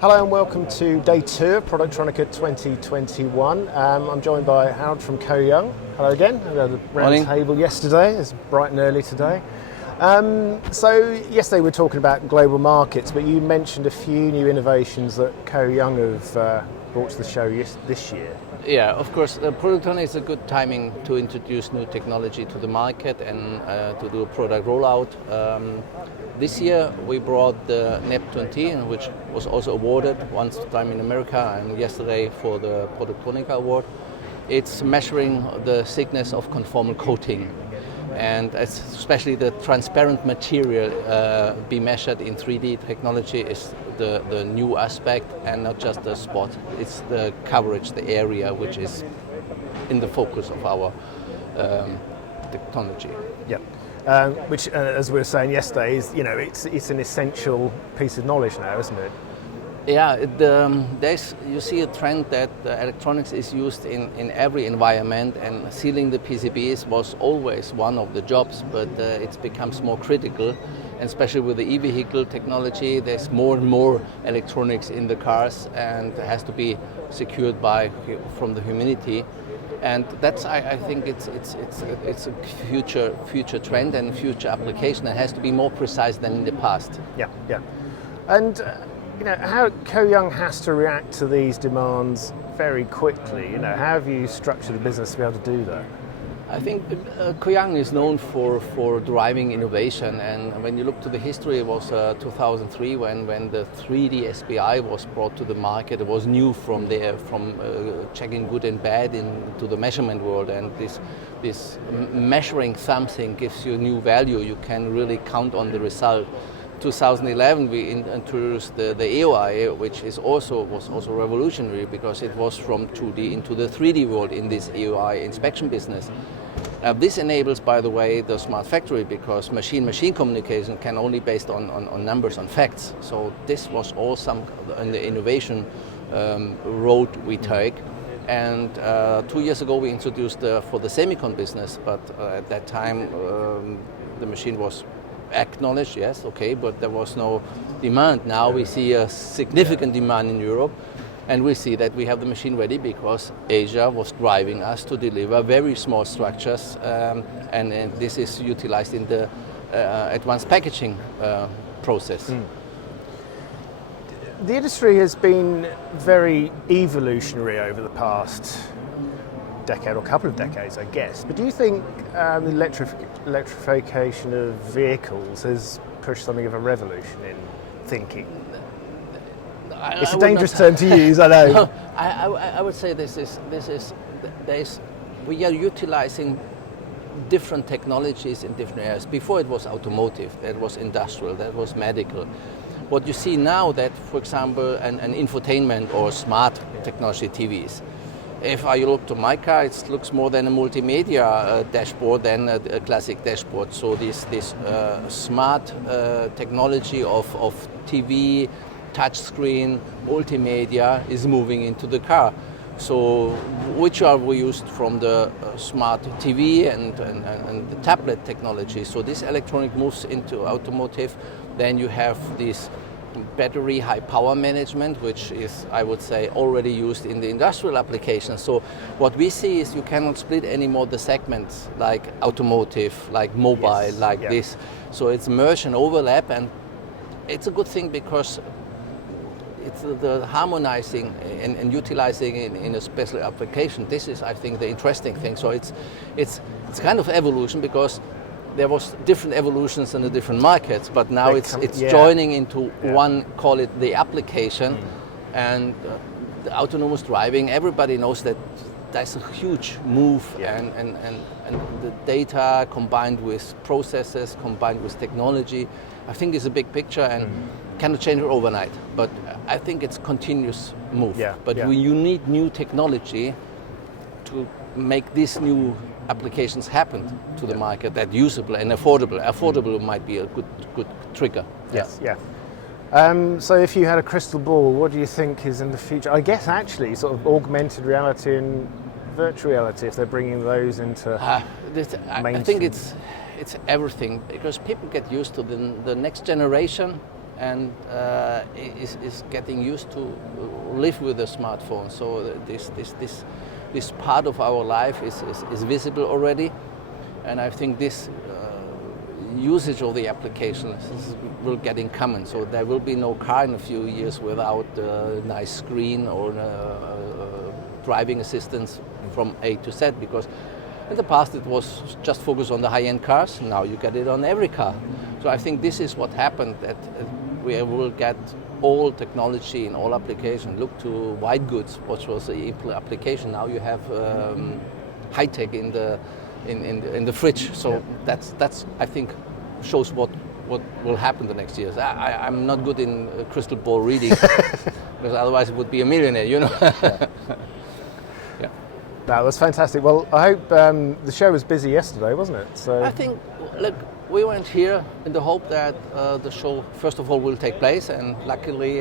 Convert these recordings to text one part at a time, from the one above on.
Hello and welcome to day 2 of Productronica 2021. I'm joined by Harald from Koh Young. Hello again. I had a round table yesterday. It's bright and early today. So yesterday we were talking about global markets, but you mentioned a few new innovations that Koh Young have brought to the show this year. Yeah, of course. Productronica is a good timing to introduce new technology to the market and to do a product rollout. This year we brought the Neptune T, which was also awarded once time in America and yesterday for the Productronica award. It's measuring the thickness of conformal coating, and especially the transparent material be measured in 3D technology is the new aspect, and not just the spot. It's the coverage, the area, which is in the focus of our technology. Yep. Which, as we were saying yesterday, is it's an essential piece of knowledge now, isn't it? Yeah, you see a trend that electronics is used in every environment, and sealing the PCBs was always one of the jobs, but it becomes more critical, and especially with the e-vehicle technology. There's more and more electronics in the cars, and it has to be secured from the humidity. And that's, I think, it's a future trend and future application. It has to be more precise than in the past. Yeah. And how Koh Young has to react to these demands very quickly. How have you structured the business to be able to do that? I think Koh Young is known for driving innovation, and when you look to the history, it was 2003 when the 3D SPI was brought to the market. It was new from checking good and bad into the measurement world, and this measuring something gives you new value. You can really count on the result. 2011 we introduced the AOI, which was also revolutionary because it was from 2D into the 3D world in this AOI inspection business. This enables, by the way, the smart factory, because machine-machine communication can only be based on numbers, on facts. So this was all some on the innovation road we take. And 2 years ago we introduced for the semicon business, but at that time the machine was acknowledged, yes, okay, but there was no demand. Now we see a significant demand in Europe, and we see that we have the machine ready because Asia was driving us to deliver very small structures, and this is utilized in the advanced packaging process. The industry has been very evolutionary over the past decade or couple of decades, I guess. But do you think electrification of vehicles has pushed something of a revolution in thinking? It's a dangerous term to use, I know. I would say we are utilizing different technologies in different areas. Before it was automotive, that was industrial, that was medical. What you see now that, for example, an infotainment or smart technology TVs. If you look to my car, it looks more than a multimedia dashboard than a classic dashboard. So this smart technology of TV, touchscreen, multimedia is moving into the car. So which are we used from the smart TV and the tablet technology. So this electronic moves into automotive. Then you have this battery high power management, which is, I would say, already used in the industrial applications. So what we see is you cannot split anymore the segments like automotive, like mobile, this. So it's merge and overlap, and it's a good thing because it's the harmonizing and utilizing in a special application. This is, I think, the interesting thing. So it's kind of evolution, because there was different evolutions in the different markets, but now it's joining into one, call it the application, and the autonomous driving. Everybody knows that that's a huge move, and the data combined with processes, combined with technology, I think is a big picture and cannot change it overnight. But I think it's continuous move. You need new technology to make these new applications happen to the market that usable and affordable. Affordable might be a good trigger. So if you had a crystal ball, what do you think is in the future? I guess actually sort of augmented reality and virtual reality, if they're bringing those into I think it's everything, because people get used to the next generation, and is getting used to live with a smartphone. So this part of our life is visible already, and I think this usage of the applications will get in common. So there will be no car in a few years without a nice screen or driving assistance from A to Z, because in the past it was just focused on the high-end cars. Now you get it on every car. So I think this is what happened, that we will get all technology in all applications. Look to white goods, which was the application. Now you have high tech in the fridge. So that's I think shows what will happen the next years. I'm not good in crystal ball reading because otherwise it would be a millionaire, you know. Yeah. That was fantastic. Well, I hope the show was busy yesterday, wasn't it? So I think, look, we went here in the hope that the show, first of all, will take place, and luckily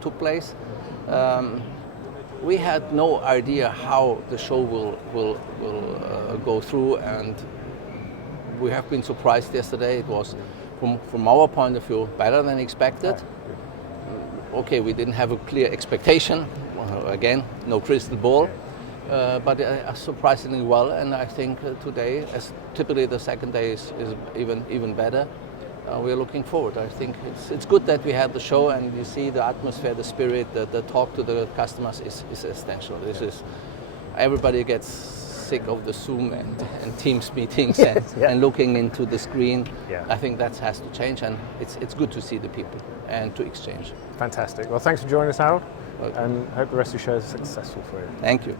took place. We had no idea how the show will go through, and we have been surprised yesterday. It was, from our point of view, better than expected. Okay, we didn't have a clear expectation. Again, no crystal ball. But surprisingly well, and I think today, as typically the second day is even better, we're looking forward. I think it's good that we had the show, and you see the atmosphere, the spirit, the talk to the customers is essential. This is, everybody gets sick of the Zoom and Teams meetings and looking into the screen. Yeah. I think that has to change, and it's good to see the people and to exchange. Fantastic. Well, thanks for joining us, Harald. And hope the rest of the show is successful for you. Thank you.